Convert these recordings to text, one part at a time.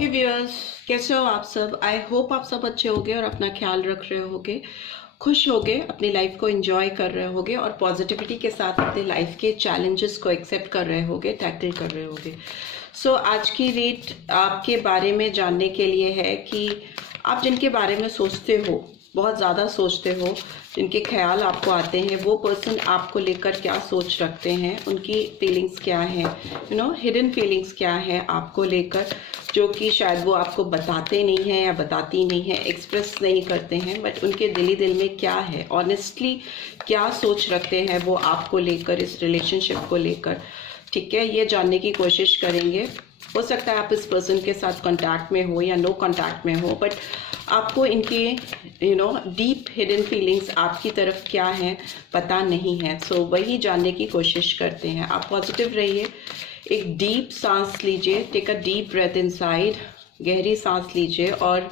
हे viewers, कैसे हो आप सब। आई होप आप सब अच्छे होगे और अपना ख्याल रख रहे होगे, खुश होगे, अपनी लाइफ को एंजॉय कर रहे होगे और पॉजिटिविटी के साथ अपने लाइफ के चैलेंजेस को एक्सेप्ट कर रहे होगे, टैकल कर रहे होगे। सो आज की रीड आपके बारे में जानने के लिए है कि आप जिनके बारे में सोचते हो, बहुत ज़्यादा सोचते हो, जिनके ख्याल आपको आते हैं, वो पर्सन आपको लेकर क्या सोच रखते हैं, उनकी फीलिंग्स क्या हैं, हिडन फीलिंग्स क्या हैं आपको लेकर, जो कि शायद वो आपको बताते नहीं हैं या बताती नहीं है, एक्सप्रेस नहीं करते हैं, बट उनके दिल में क्या है, ऑनेस्टली क्या सोच रखते हैं वो आपको लेकर, इस रिलेशनशिप को लेकर। ठीक है, ये जानने की कोशिश करेंगे। हो सकता है आप इस पर्सन के साथ कांटेक्ट में हो या नो कांटेक्ट में हो, बट आपको इनकी डीप हिडन फीलिंग्स आपकी तरफ क्या है पता नहीं है। सो वही जानने की कोशिश करते हैं। आप पॉजिटिव रहिए, एक डीप सांस लीजिए, take a deep breath inside, गहरी सांस लीजिए और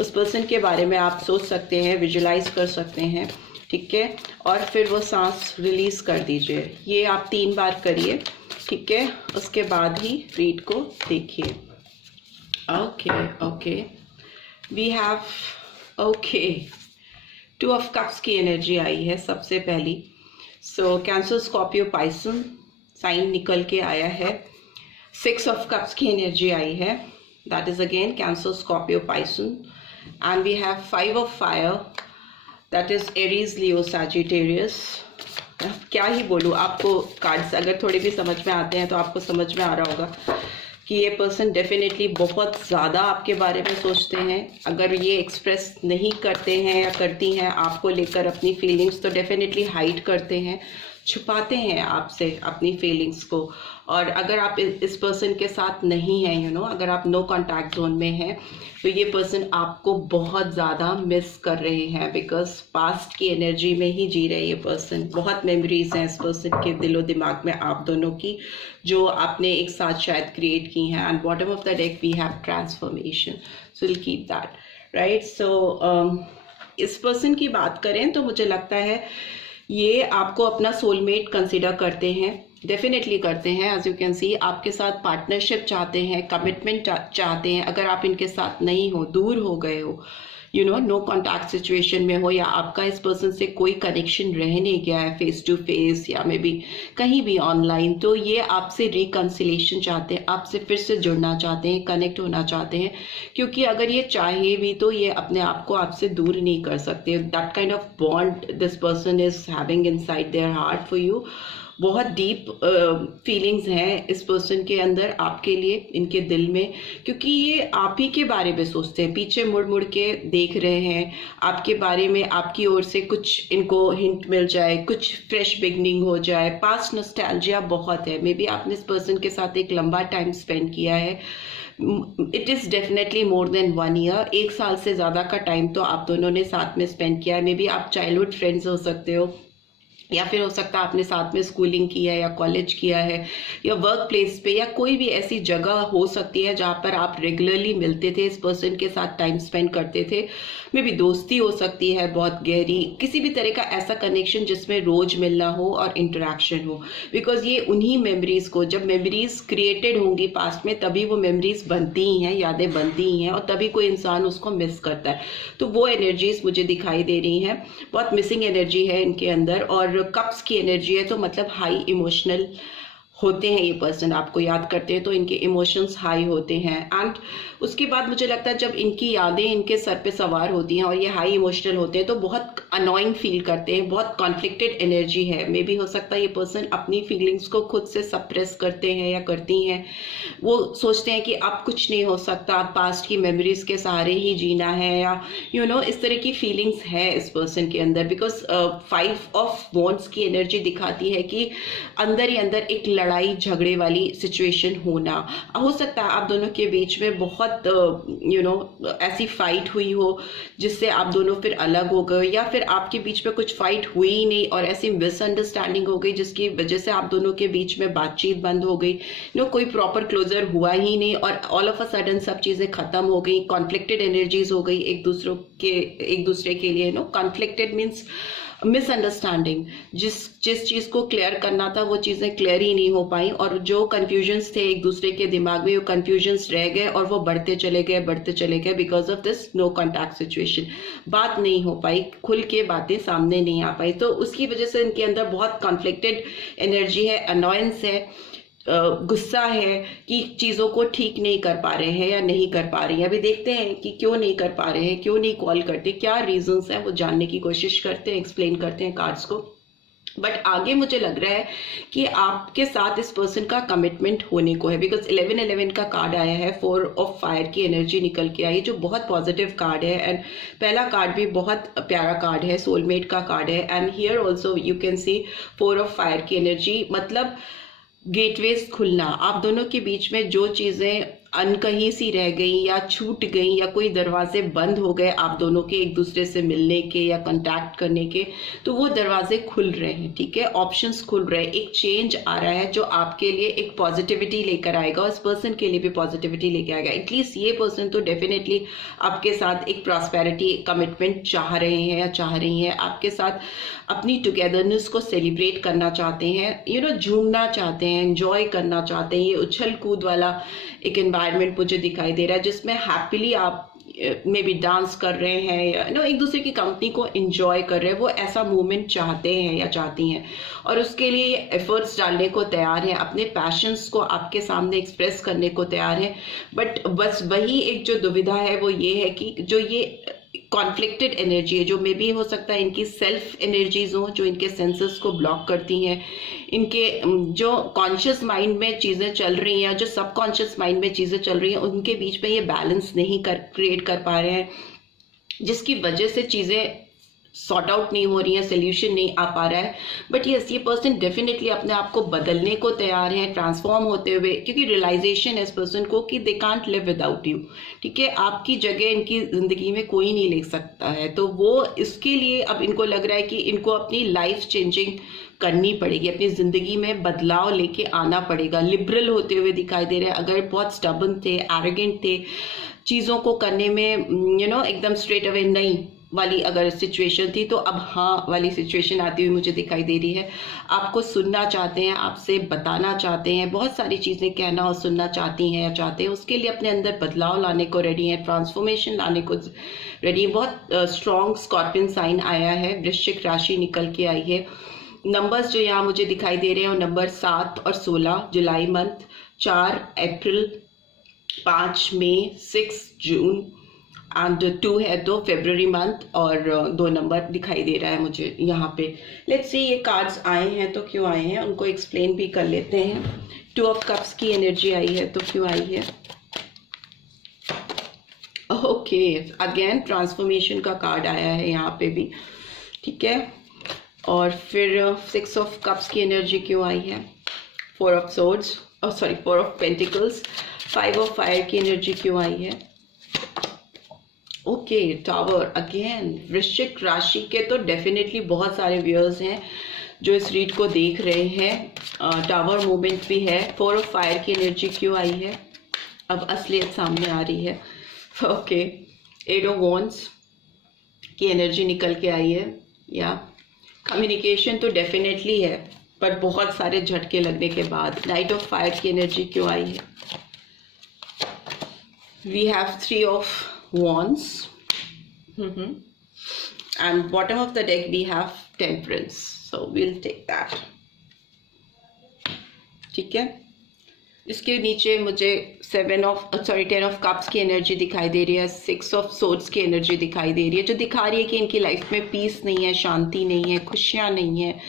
उस पर्सन के बारे में आप सोच सकते हैं, विजुलाइज कर सकते हैं। ठीक है, और फिर वो सांस रिलीज कर दीजिए। ये आप 3 बार करिए। ठीक है, उसके बाद ही रीड को देखिए। Okay, we have okay 2 of cups की एनर्जी आई है सबसे पहली। So cancer, Scorpio, Pisces sign निकल के आया है। 6 ऑफ कप्स की एनर्जी आई है, that is again cancer, Scorpio, Pisces. And we have 5 of fire, that is Aries, Leo, Sagittarius. क्या ही बोलूँ आपको, कार्ड्स अगर थोड़े भी समझ में आते हैं तो आपको समझ में आ रहा होगा कि ये पर्सन डेफिनेटली बहुत ज़्यादा आपके बारे में सोचते हैं। अगर ये एक्सप्रेस नहीं करते हैं या करती हैं आपको लेकर अपनी फीलिंग्स, तो डेफिनेटली हाइड करते हैं, छुपाते हैं आपसे अपनी फीलिंग्स को। और अगर आप इस पर्सन के साथ नहीं हैं, अगर आप नो कांटेक्ट जोन में हैं, तो ये पर्सन आपको बहुत ज़्यादा मिस कर रहे हैं, बिकॉज पास्ट की एनर्जी में ही जी रहे ये पर्सन। बहुत मेमोरीज हैं इस पर्सन के दिलो दिमाग में आप दोनों की, जो आपने एक साथ शायद क्रिएट की हैं। And bottom of the deck we have transformation, so will keep that right. So इस पर्सन की बात करें तो मुझे लगता है ये आपको अपना सोलमेट कंसिडर करते हैं, डेफिनेटली करते हैं। एज यू कैन सी, आपके साथ पार्टनरशिप चाहते हैं, कमिटमेंट चाहते हैं। अगर आप इनके साथ नहीं हो, दूर हो गए हो, नो कॉन्टैक्ट सिचुएशन में हो, या आपका इस पर्सन से कोई कनेक्शन रह नहीं गया है फेस टू फेस या मे बी कहीं भी ऑनलाइन, तो ये आपसे रिकन्सिलेशन चाहते हैं, आपसे फिर से जुड़ना चाहते हैं, कनेक्ट होना चाहते हैं। क्योंकि अगर ये चाहे भी तो ये अपने आप को आपसे दूर नहीं कर सकते। That kind of bond this person is having inside their heart for you. बहुत डीप फीलिंग्स हैं इस पर्सन के अंदर आपके लिए, इनके दिल में, क्योंकि ये आप ही के बारे में सोचते हैं, पीछे मुड़ मुड़ के देख रहे हैं आपके बारे में, आपकी ओर से कुछ इनको हिंट मिल जाए, कुछ फ्रेश बिगनिंग हो जाए। पास्ट नॉस्टैल्जिया बहुत है, मे बी आपने इस पर्सन के साथ एक लंबा टाइम स्पेंड किया है। It is definitely more than 1 year, 1 साल से ज़्यादा का टाइम तो आप दोनों ने साथ में स्पेंड किया है। मे बी आप चाइल्डहुड फ्रेंड्स हो सकते हो, या फिर हो सकता है आपने साथ में स्कूलिंग किया है या कॉलेज किया है, या वर्क प्लेस पे, या कोई भी ऐसी जगह हो सकती है जहाँ पर आप रेगुलरली मिलते थे, इस पर्सन के साथ टाइम स्पेंड करते थे। मे बी दोस्ती हो सकती है बहुत गहरी, किसी भी तरह का ऐसा कनेक्शन जिसमें रोज मिलना हो और इंटरेक्शन हो। बिकॉज ये उन्हीं मेमोरीज को, जब मेमोरीज क्रिएटेड होंगी पास्ट में, तभी वो मेमोरीज बनती ही हैं, यादें बनती ही हैं, और तभी कोई इंसान उसको मिस करता है। तो वो एनर्जीज मुझे दिखाई दे रही हैं, बहुत मिसिंग एनर्जी है इनके अंदर। और कप्स की एनर्जी है, तो मतलब हाई इमोशनल होते हैं ये पर्सन, आपको याद करते हैं तो इनके इमोशंस हाई होते हैं। एंड उसके बाद मुझे लगता है जब इनकी यादें इनके सर पे सवार होती हैं और ये हाई इमोशनल होते हैं, तो बहुत अनोइंग फील करते हैं, बहुत कॉन्फ्लिक्टेड एनर्जी है। मे बी हो सकता है ये पर्सन अपनी फीलिंग्स को खुद से सप्रेस करते हैं या करती हैं। वो सोचते हैं कि अब कुछ नहीं हो सकता, पास्ट की मेमोरीज के सहारे ही जीना है, या इस तरह की फीलिंग्स है इस पर्सन के अंदर। बिकॉज 5 ऑफ वॉन्ड्स की एनर्जी दिखाती है कि अंदर ही अंदर एक लड़ाई झगड़े वाली सिचुएशन होना। हो सकता है आप दोनों के बीच में बहुत ऐसी फाइट हुई हो जिससे आप दोनों फिर अलग हो गए, या फिर आपके बीच में कुछ फाइट हुई ही नहीं और ऐसी मिसअंडरस्टैंडिंग हो गई जिसकी वजह से आप दोनों के बीच में बातचीत बंद हो गई, कोई प्रॉपर क्लोजर हुआ ही नहीं, और ऑल ऑफ अ सडन सब चीजें खत्म हो गई, कॉन्फ्लिक्टेड एनर्जीज हो गई एक दूसरे के लिए। कॉन्फ्लिक्टेड मीन्स मिसअंडरस्टैंडिंग, जिस चीज़ को क्लियर करना था वो चीज़ें क्लियर ही नहीं हो पाई, और जो कन्फ्यूजन्स थे एक दूसरे के दिमाग में वो कन्फ्यूजन्स रह गए और वो बढ़ते चले गए because of this no contact situation. बात नहीं हो पाई, खुल के बातें सामने नहीं आ पाई, तो उसकी वजह से इनके अंदर बहुत कॉन्फ्लिक्टेड एनर्जी है, अनॉयंस है, गुस्सा है कि चीज़ों को ठीक नहीं कर पा रहे हैं या नहीं कर पा रही हैं। अभी देखते हैं कि क्यों नहीं कर पा रहे हैं, क्यों नहीं कॉल करते, क्या रीजंस हैं, वो जानने की कोशिश करते हैं, एक्सप्लेन करते हैं कार्ड्स को। बट आगे मुझे लग रहा है कि आपके साथ इस पर्सन का कमिटमेंट होने को है, बिकॉज 11-11 का कार्ड आया है, 4 ऑफ फायर की एनर्जी निकल के आई, जो बहुत पॉजिटिव कार्ड है। एंड पहला कार्ड भी बहुत प्यारा कार्ड है, सोलमेट का कार्ड है। And here also you can see 4 of fire की एनर्जी, मतलब गेटवेज खुलना। आप दोनों के बीच में जो चीज़ें अनकही सी रह गई या छूट गई या कोई दरवाजे बंद हो गए आप दोनों के एक दूसरे से मिलने के या कांटेक्ट करने के, तो वो दरवाजे खुल रहे हैं, ठीक है, ऑप्शंस खुल रहे हैं, एक चेंज आ रहा है जो आपके लिए एक पॉजिटिविटी लेकर आएगा और इस पर्सन के लिए भी पॉजिटिविटी लेकर आएगा। एटलीस्ट ये पर्सन तो डेफिनेटली आपके साथ एक प्रॉस्पेरिटी कमिटमेंट चाह रहे हैं या चाह रही हैं, आपके साथ अपनी टुगेदरनेस को सेलिब्रेट करना चाहते हैं, झूमना चाहते हैं, एंजॉय करना चाहते हैं। ये उछल कूद वाला एक एनवायरनमेंट मुझे दिखाई दे रहा है जिसमें हैप्पीली आप मे बी डांस कर रहे हैं या एक दूसरे की कंपनी को एंजॉय कर रहे हैं। वो ऐसा मूवमेंट चाहते हैं या चाहती हैं और उसके लिए ये एफर्ट्स डालने को तैयार हैं, अपने पैशंस को आपके सामने एक्सप्रेस करने को तैयार हैं। बट बस वही एक जो दुविधा है वो ये है कि जो ये कॉन्फ्लिक्टेड एनर्जी है, जो मे बी हो सकता है इनकी सेल्फ एनर्जीज हो जो इनके सेंसेस को ब्लॉक करती हैं, इनके जो कॉन्शियस माइंड में चीज़ें चल रही हैं, जो सबकॉन्शियस माइंड में चीज़ें चल रही हैं, उनके बीच में ये बैलेंस नहीं क्रिएट कर पा रहे हैं, जिसकी वजह से चीज़ें सॉर्ट आउट नहीं हो रही है, सोल्यूशन नहीं आ पा रहा है। बट यस, ये पर्सन डेफिनेटली अपने आप को बदलने को तैयार है, ट्रांसफॉर्म होते हुए, क्योंकि रियलाइजेशन है इस पर्सन को कि they can't live without you, ठीक है, आपकी जगह इनकी जिंदगी में कोई नहीं ले सकता है। तो वो इसके लिए अब इनको लग रहा है कि इनको अपनी लाइफ चेंजिंग करनी पड़ेगी, अपनी जिंदगी में बदलाव लेके आना पड़ेगा। लिबरल होते हुए दिखाई दे रहे हैं। अगर बहुत स्टबन थे, एरोगेंट थे, चीज़ों को करने में एकदम स्ट्रेट अवे नहीं वाली अगर सिचुएशन थी, तो अब हाँ वाली सिचुएशन आती हुई मुझे दिखाई दे रही है। आपको सुनना चाहते हैं, आपसे बताना चाहते हैं, बहुत सारी चीज़ें कहना और सुनना चाहती हैं या चाहते हैं, उसके लिए अपने अंदर बदलाव लाने को रेडी है, ट्रांसफॉर्मेशन लाने को रेडी है। बहुत स्ट्रॉन्ग स्कॉर्पियन साइन आया है, वृश्चिक राशि निकल के आई है। नंबर्स जो यहाँ मुझे दिखाई दे रहे हैं वो नंबर 7 और 16 जुलाई month, 4 April, 5 May, 6 June and 2 है तो फरवरी मंथ, और 2 नंबर दिखाई दे रहा है मुझे यहाँ पे। लेट्स सी ये कार्ड्स आए हैं तो क्यों आए हैं, उनको एक्सप्लेन भी कर लेते हैं। 2 ऑफ कप्स की एनर्जी आई है तो क्यों आई है। ओके, अगेन ट्रांसफॉर्मेशन का कार्ड आया है यहाँ पे भी, ठीक है। और फिर 6 ऑफ कप्स की एनर्जी क्यों आई है, 4 of swords, 4 of pentacles, 5 of fire की एनर्जी क्यों आई है। Okay, tower again. वृश्चिक राशि के तो डेफिनेटली बहुत सारे व्यूअर्स हैं जो इस रीड को देख रहे हैं। टावर मूवमेंट भी है। 4 ऑफ फायर की एनर्जी क्यों आई है, अब असलियत सामने आ रही है। ओके, 8 ऑफ वॉन्ड्स की एनर्जी निकल के आई है। या कम्युनिकेशन तो डेफिनेटली है पर बहुत सारे झटके लगने के बाद। नाइट ऑफ फायर की एनर्जी क्यों आई है। We have 3 of wands and bottom of the deck we have temperance, so we'll take that, ठीक है। इसके नीचे मुझे 10 ऑफ कप्स की एनर्जी दिखाई दे रही है, 6 ऑफ सोर्ड्स की एनर्जी दिखाई दे रही है, जो दिखा रही है कि इनकी लाइफ में पीस नहीं है, शांति नहीं है, खुशियाँ नहीं है,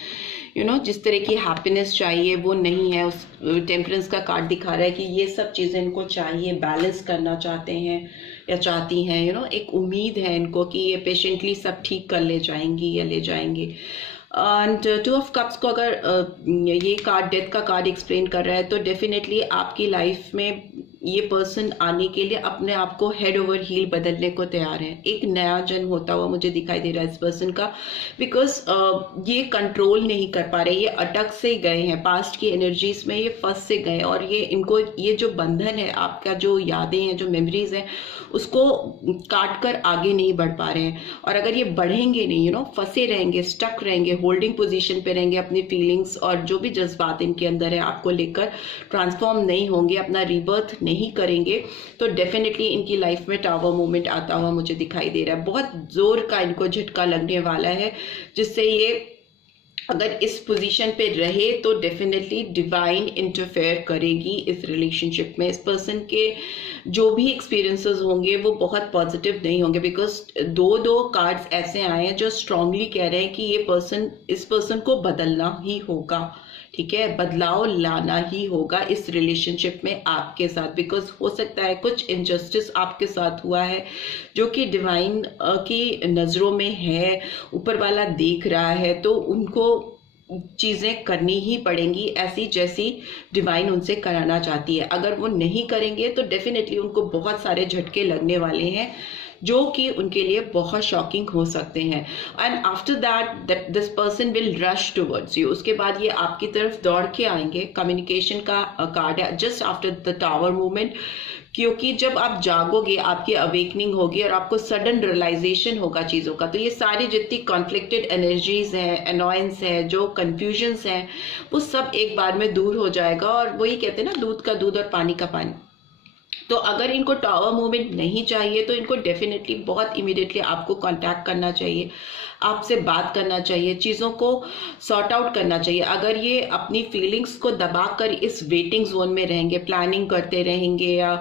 जिस तरह की हैप्पीनेस चाहिए वो नहीं है। उस टेम्परेंस का कार्ड दिखा रहा है कि ये सब चीज़ें इनको चाहिए, बैलेंस करना चाहते हैं या चाहती हैं, एक उम्मीद है इनको कि ये पेशेंटली सब ठीक कर ले जाएंगी या ले जाएंगे। एंड 2 ऑफ कप्स को अगर ये कार्ड डेथ का कार्ड एक्सप्लेन कर रहा है तो डेफिनेटली आपकी लाइफ में ये पर्सन आने के लिए अपने आप को हेड ओवर हील बदलने को तैयार है। एक नया जन्म होता हुआ मुझे दिखाई दे रहा है इस पर्सन का, बिकॉज ये कंट्रोल नहीं कर पा रहे, ये अटक से गए हैं, पास्ट की एनर्जीज में ये फंस से गए, और ये इनको ये जो बंधन है, आपका जो यादें हैं, जो मेमोरीज हैं, उसको काट कर आगे नहीं बढ़ पा रहे हैं। और अगर ये बढ़ेंगे नहीं, फंसे रहेंगे, स्टक रहेंगे, होल्डिंग पोजीशन पे रहेंगे, अपनी फीलिंग्स और जो भी जज्बात इनके अंदर है आपको लेकर ट्रांसफॉर्म नहीं होंगे, अपना रीबर्थ नहीं करेंगे, तो डेफिनेटली इनकी लाइफ में टावर मूवमेंट आता हुआ मुझे दिखाई दे रहा है। बहुत जोर का इनको झटका लगने वाला है, जिससे ये अगर इस पोजीशन पे रहे तो डेफिनेटली डिवाइन इंटरफेयर करेगी इस रिलेशनशिप में। इस पर्सन के जो भी एक्सपीरियंसेस होंगे वो बहुत पॉजिटिव नहीं होंगे, बिकॉज दो कार्ड्स ऐसे आए हैं जो स्ट्रांगली कह रहे हैं कि इस पर्सन को बदलना ही होगा, ठीक है, बदलाव लाना ही होगा इस रिलेशनशिप में आपके साथ, बिकॉज हो सकता है कुछ इनजस्टिस आपके साथ हुआ है जो कि डिवाइन की नज़रों में है, ऊपर वाला देख रहा है, तो उनको चीज़ें करनी ही पड़ेंगी ऐसी जैसी डिवाइन उनसे कराना चाहती है। अगर वो नहीं करेंगे तो डेफिनेटली उनको बहुत सारे झटके लगने वाले हैं जो कि उनके लिए बहुत शॉकिंग हो सकते हैं। And after that this person will rush towards you, उसके बाद ये आपकी तरफ दौड़ के आएंगे। कम्युनिकेशन का कार्ड है just after the tower movement, क्योंकि जब आप जागोगे आपकी अवेकनिंग होगी और आपको सडन रियलाइजेशन होगा चीज़ों का, तो ये सारी जितनी कॉन्फ्लिक्टेड एनर्जीज हैं, अनॉयंस है, जो कन्फ्यूजन्स हैं, वो सब एक बार में दूर हो जाएगा। और वही कहते हैं ना, दूध का दूध और पानी का पानी। तो अगर इनको टावर मूवमेंट नहीं चाहिए तो इनको डेफिनेटली बहुत इमीडिएटली आपको कांटेक्ट करना चाहिए, आपसे बात करना चाहिए, चीज़ों को सॉर्ट आउट करना चाहिए। अगर ये अपनी फीलिंग्स को दबाकर इस वेटिंग जोन में रहेंगे, प्लानिंग करते रहेंगे या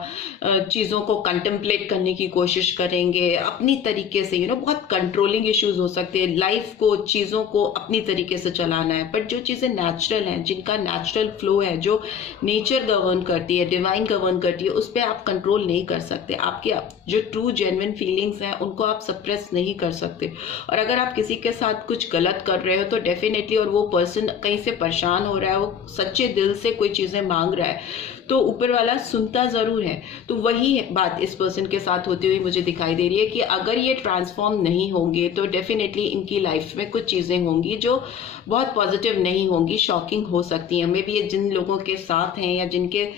चीज़ों को कंटेम्पलेट करने की कोशिश करेंगे अपनी तरीके से, बहुत कंट्रोलिंग इश्यूज हो सकते हैं। लाइफ को, चीज़ों को अपनी तरीके से चलाना है, बट जो चीज़ें नेचुरल हैं, जिनका नेचुरल फ्लो है, जो नेचर गवर्न करती है, डिवाइन गवर्न करती है, उस पर आप कंट्रोल नहीं कर सकते। आपके जो ट्रू जेन्युइन फीलिंग्स हैं उनको आप सप्रेस नहीं कर सकते। और अगर आप किसी के साथ कुछ गलत कर रहे हो तो डेफिनेटली, और वो पर्सन कहीं से परेशान हो रहा है, वो सच्चे दिल से कोई चीज़ें मांग रहा है, तो ऊपर वाला सुनता ज़रूर है। तो वही बात इस पर्सन के साथ होती हुई मुझे दिखाई दे रही है कि अगर ये ट्रांसफॉर्म नहीं होंगे तो डेफिनेटली इनकी लाइफ में कुछ चीज़ें होंगी जो बहुत पॉजिटिव नहीं होंगी, शॉकिंग हो सकती हैं। मे बी ये जिन लोगों के साथ हैं या जिनके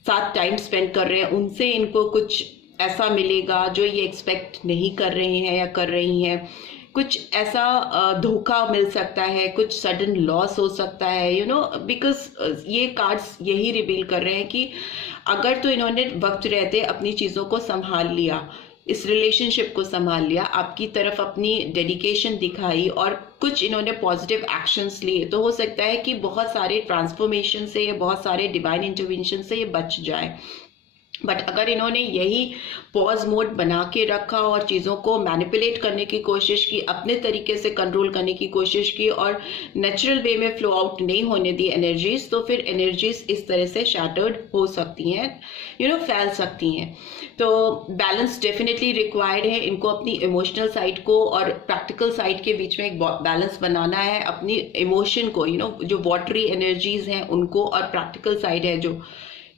साथ टाइम स्पेंड कर रहे हैं उनसे इनको कुछ ऐसा मिलेगा जो ये एक्सपेक्ट नहीं कर रहे हैं या कर रही हैं। कुछ ऐसा धोखा मिल सकता है, कुछ सडन लॉस हो सकता है, बिकॉज ये कार्ड्स यही रिवील कर रहे हैं कि अगर तो इन्होंने वक्त रहते अपनी चीज़ों को संभाल लिया, इस रिलेशनशिप को संभाल लिया, आपकी तरफ अपनी डेडिकेशन दिखाई और कुछ इन्होंने पॉजिटिव एक्शंस लिए, तो हो सकता है कि बहुत सारे ट्रांसफॉर्मेशन से या बहुत सारे डिवाइन इंटरवेंशन से ये बच जाए। बट अगर इन्होंने यही पॉज मोड बना के रखा और चीज़ों को मैनिपुलेट करने की कोशिश की, अपने तरीके से कंट्रोल करने की कोशिश की और नेचुरल वे में फ्लो आउट नहीं होने दी एनर्जीज, तो फिर एनर्जीज इस तरह से शैटर्ड हो सकती हैं, फैल सकती हैं। तो बैलेंस डेफिनेटली रिक्वायर्ड है। इनको अपनी इमोशनल साइड को और प्रैक्टिकल साइड के बीच में एक बैलेंस बनाना है। अपनी इमोशन को, जो वाटरी एनर्जीज हैं उनको, और प्रैक्टिकल साइड है जो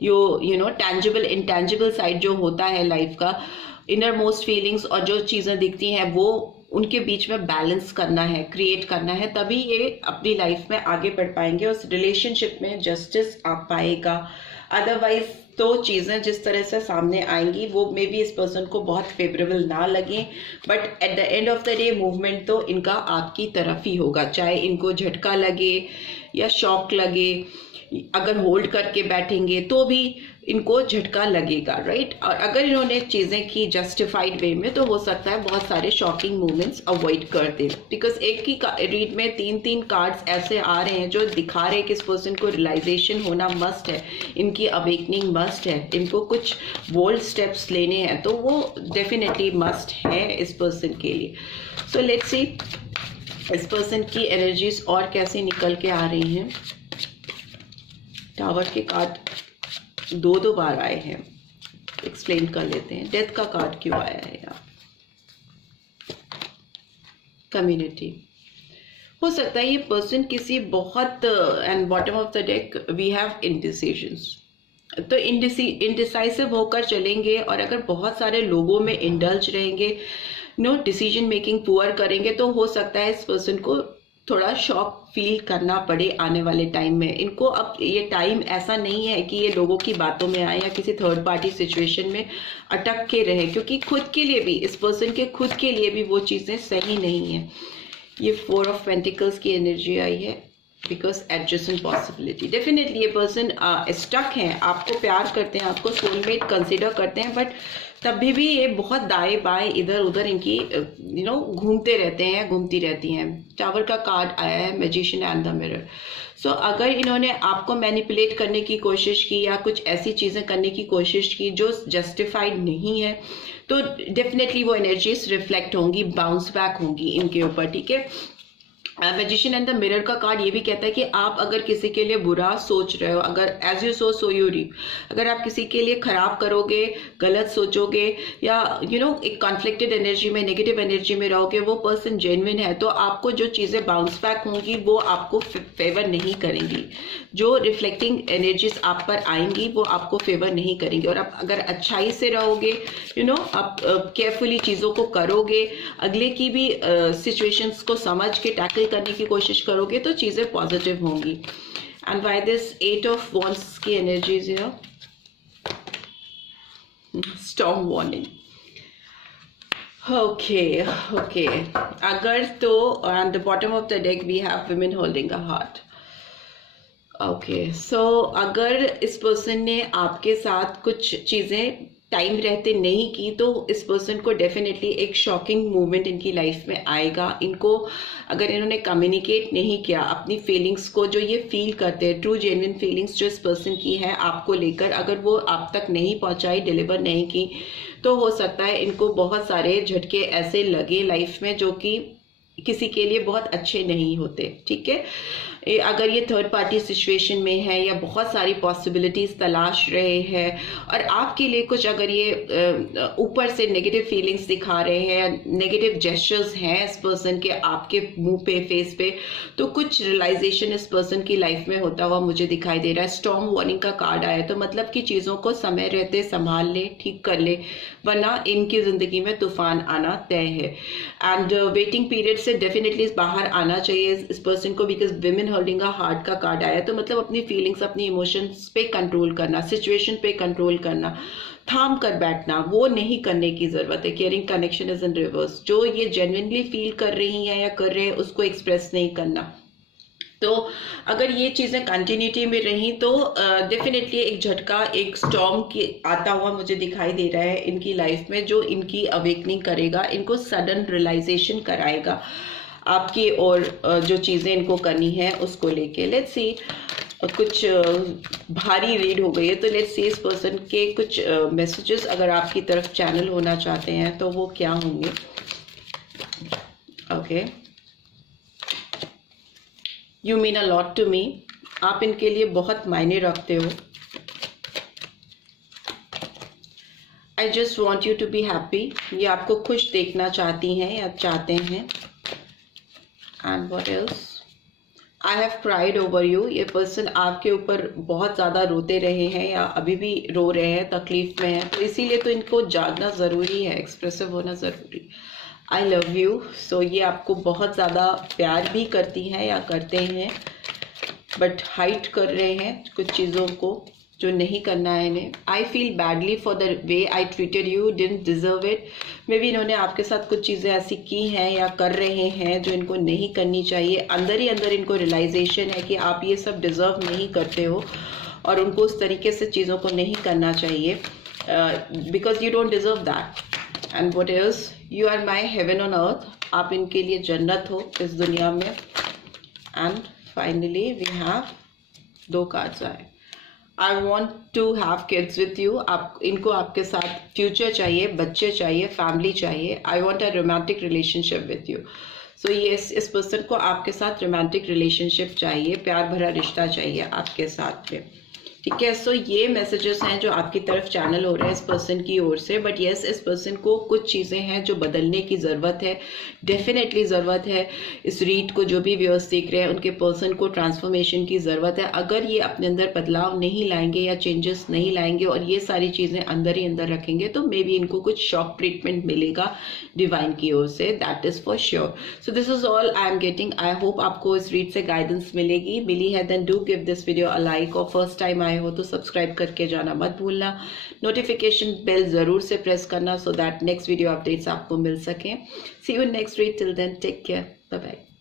टैंजिबल इंटैंजिबल साइड जो होता है लाइफ का, इनर मोस्ट फीलिंग्स और जो चीज़ें दिखती हैं, वो उनके बीच में बैलेंस करना है, क्रिएट करना है, तभी ये अपनी लाइफ में आगे बढ़ पाएंगे, उस रिलेशनशिप में जस्टिस आ पाएगा। अदरवाइज तो चीज़ें जिस तरह से सामने आएंगी वो मे बी इस पर्सन को बहुत फेवरेबल ना लगे, but at the end of the day movement तो इनका आपकी तरफ ही होगा, चाहे इनको झटका लगे या शॉक लगे। अगर होल्ड करके बैठेंगे तो भी इनको झटका लगेगा, राइट। और अगर इन्होंने चीज़ें की जस्टिफाइड वे में तो हो सकता है बहुत सारे शॉकिंग मोमेंट्स अवॉइड कर दे, बिकॉज एक ही रीड में 3-3 कार्ड्स ऐसे आ रहे हैं जो दिखा रहे हैं कि इस पर्सन को रियलाइजेशन होना मस्ट है, इनकी अवेकनिंग मस्ट है, इनको कुछ बोल्ड स्टेप्स लेने हैं, तो वो डेफिनेटली मस्ट है इस पर्सन के लिए। सो लेट्स सी इस पर्सन की एनर्जीज और कैसे निकल के आ रही हैं। टावर के कार्ड 2 बार आए हैं, एक्सप्लेन कर लेते हैं। डेथ का कार्ड क्यों आया है यहाँ? कम्युनिटी हो सकता है ये पर्सन किसी बहुत, and bottom of the deck we have indecisions, तो इंडिसाइसिव होकर चलेंगे, और अगर बहुत सारे लोगों में इंडल्ज रहेंगे, डिसीजन मेकिंग पुअर करेंगे, तो हो सकता है इस पर्सन को थोड़ा शॉक फील करना पड़े आने वाले टाइम में। इनको अब ये टाइम ऐसा नहीं है कि ये लोगों की बातों में आए या किसी थर्ड पार्टी सिचुएशन में अटक के रहे, क्योंकि खुद के लिए भी, इस पर्सन के खुद के लिए भी वो चीज़ें सही नहीं है। ये 4 ऑफ पेंटिकल्स की एनर्जी आई है, बिकॉज एडजस्टेंट पॉसिबिलिटी। डेफिनेटली ये पर्सन स्टक हैं, आपको प्यार करते हैं, आपको सोलमेट कंसिडर करते हैं, बट तभी भी ये बहुत दाएं बाएं इधर उधर इनकी घूमते रहते हैं, घूमती रहती हैं। टावर का कार्ड आया है, मैजिशियन एंड द मिरर। सो अगर इन्होंने आपको मैनिपुलेट करने की कोशिश की या कुछ ऐसी चीज़ें करने की कोशिश की जो जस्टिफाइड नहीं है, तो डेफिनेटली वो एनर्जीज रिफ्लेक्ट होंगी, बाउंस बैक होंगी इनके ऊपर, ठीक है। मैजिशियन एंड द मिरर का कार्ड ये भी कहता है कि आप अगर किसी के लिए बुरा सोच रहे हो, अगर as you sow you reap, अगर आप किसी के लिए खराब करोगे, गलत सोचोगे, या एक कॉन्फ्लिक्टेड एनर्जी में, नेगेटिव एनर्जी में रहोगे, वो पर्सन जेन्युइन है, तो आपको जो चीज़ें बाउंस बैक होंगी वो आपको फेवर नहीं करेंगी। जो रिफ्लेक्टिंग एनर्जीज आप पर आएंगी वो आपको फेवर नहीं करेंगी। और आप अगर अच्छाई से रहोगे, आप केयरफुली चीज़ों को करोगे, अगले की भी सिचुएशंस को समझ के टैकल करने की कोशिश करोगे, तो चीजें पॉजिटिव होंगी। And by this 8 of wands की energies here, storm warning. Okay अगर तो at the bottom of the deck we have women holding a heart. Okay, so अगर इस पर्सन ने आपके साथ कुछ चीजें टाइम रहते नहीं की, तो इस पर्सन को डेफिनेटली एक शॉकिंग मूवमेंट इनकी लाइफ में आएगा। इनको अगर इन्होंने कम्युनिकेट नहीं किया अपनी फीलिंग्स को, जो ये फील करते हैं, ट्रू जेन्युइन फीलिंग्स जो इस पर्सन की है आपको लेकर, अगर वो आप तक नहीं पहुंचाई, डिलीवर नहीं की, तो हो सकता है इनको बहुत सारे झटके ऐसे लगे लाइफ में जो कि किसी के लिए बहुत अच्छे नहीं होते, ठीक है। अगर ये थर्ड पार्टी सिचुएशन में है या बहुत सारी पॉसिबिलिटीज तलाश रहे हैं, और आपके लिए कुछ अगर ये ऊपर से नेगेटिव फीलिंग्स दिखा रहे हैं, नेगेटिव जेस्चर्स हैं इस पर्सन के आपके मुंह पे, फेस पे, तो कुछ रियलाइजेशन इस पर्सन की लाइफ में होता हुआ मुझे दिखाई दे रहा है। स्टॉर्म वार्निंग का कार्ड आया, तो मतलब कि चीज़ों को समय रहते संभाल ले, ठीक कर ले, वरना इनकी जिंदगी में तूफान आना तय है। एंड वेटिंग पीरियड से डेफिनेटली बाहर आना चाहिए इस पर्सन को, because women holding a heart का कार्ड आया, तो मतलब अपनी फीलिंग्स, अपनी इमोशंस पे कंट्रोल करना, सिचुएशन पे कंट्रोल करना, थाम कर बैठना, वो नहीं करने की जरूरत है। Caring connection is in reverse. जो ये जेन्युइनली फील कर रही हैं या कर रहे हैं, उसको एक्सप्रेस नहीं करना। तो अगर ये चीज़ें कंटिन्यूटी में रही, तो डेफिनेटली एक झटका, एक स्टॉर्म की आता हुआ मुझे दिखाई दे रहा है इनकी लाइफ में, जो इनकी अवेकनिंग करेगा, इनको सडन रियलाइजेशन कराएगा आपकी, और जो चीज़ें इनको करनी है उसको लेके। लेट्स सी, कुछ भारी रीड हो गई है, तो लेट्स सी इस पर्सन के कुछ मैसेजेस अगर आपकी तरफ चैनल होना चाहते हैं तो वो क्या होंगे। Okay, you mean a lot to me, आप इनके लिए बहुत मायने रखते हो। I just want you to be happy, ये आपको खुश देखना चाहती हैं या चाहते हैं। And what else, I have cried over you, ये पर्सन आपके ऊपर बहुत ज़्यादा रोते रहे हैं या अभी भी रो रहे हैं, तकलीफ में है, तो इसीलिए तो इनको जागना ज़रूरी है, एक्सप्रेसिव होना ज़रूरी। आई लव यू, सो ये आपको बहुत ज़्यादा प्यार भी करती हैं या करते हैं, बट हाइड कर रहे हैं कुछ चीज़ों को जो नहीं करना है इन्हें। I feel badly for the way I treated you, didn't deserve it. May be इन्होंने आपके साथ कुछ चीज़ें ऐसी की हैं या कर रहे हैं जो इनको नहीं करनी चाहिए। अंदर ही अंदर इनको रियलाइजेशन है कि आप ये सब डिजर्व नहीं करते हो, और उनको उस तरीके से चीज़ों को नहीं करना चाहिए, because you don't deserve that. And what else, you are my heaven on earth, आप इनके लिए जन्नत हो इस दुनिया में। And finally we have 2 cards आए। I want to have kids with you, आप इनको आपके साथ फ्यूचर चाहिए, बच्चे चाहिए, फैमिली चाहिए। I want a romantic relationship with you, so ये इस पर्सन को आपके साथ रोमांटिक रिलेशनशिप चाहिए, प्यार भरा रिश्ता चाहिए आपके साथ में। ठीक है। सो ये मैसेजेस हैं जो आपकी तरफ चैनल हो रहे हैं इस पर्सन की ओर से, बट यस इस पर्सन को कुछ चीज़ें हैं जो बदलने की ज़रूरत है, डेफिनेटली ज़रूरत है। इस रीड को जो भी व्यूअर्स देख रहे हैं उनके पर्सन को ट्रांसफॉर्मेशन की ज़रूरत है। अगर ये अपने अंदर बदलाव नहीं लाएंगे या चेंजेस नहीं लाएंगे और ये सारी चीज़ें अंदर ही अंदर रखेंगे तो मे बी इनको कुछ शॉक ट्रीटमेंट मिलेगा डिवाइन की ओर से, that is for sure. So this is all I am getting. I hope आपको इस रीड से गाइडेंस मिलेगी। मिली है then do give this video a like, और फर्स्ट टाइम आए हो तो सब्सक्राइब करके जाना मत भूलना। नोटिफिकेशन बेल जरूर से प्रेस करना so that next video updates आपको मिल सकें। See you in next read, till then take care, bye bye.